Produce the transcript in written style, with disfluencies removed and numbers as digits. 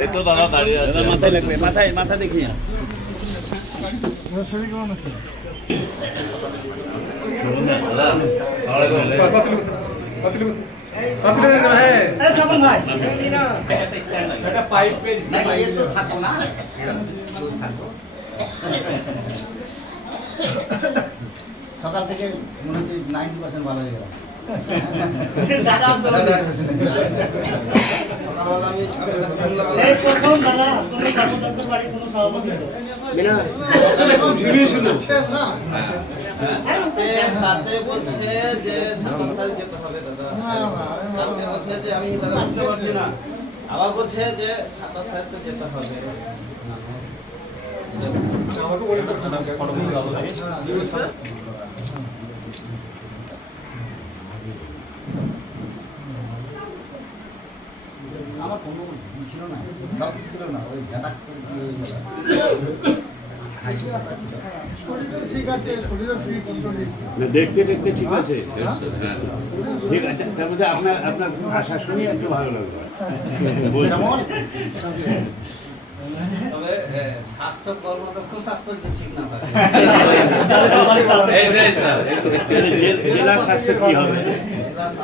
এই তো দাদা দাঁড়িয়ে আছে, মাথায় লাগবে, মাথায় মাথা দেখিয়ে সকাল থেকে মনে হচ্ছে 90% ভালো হয়ে গেল। সকালবেলা আমি তাতে বলছে যে 27 তারিখ যেতে হবে দাদা, কালকে বলছে যে আমি দাদা আসতে পারছি না, আবার বলছে যে 27 তারিখ তো যেতে হবে। আমার কোনো ছিল না, সব ছিল না, ওই গাঁদা ঠিক আছে, শরীরে ফিট দেখতে দেখতে ঠিক আছে, ঠিক আছে। তার মধ্যে আপনার আপনার ভাষা শুনে একটু ভালো লাগলো। তবে স্বাস্থ্য কর্মদক্ষ স্বাস্থ্য ঠিক না থাকে, জেলা স্বাস্থ্য কি হবে?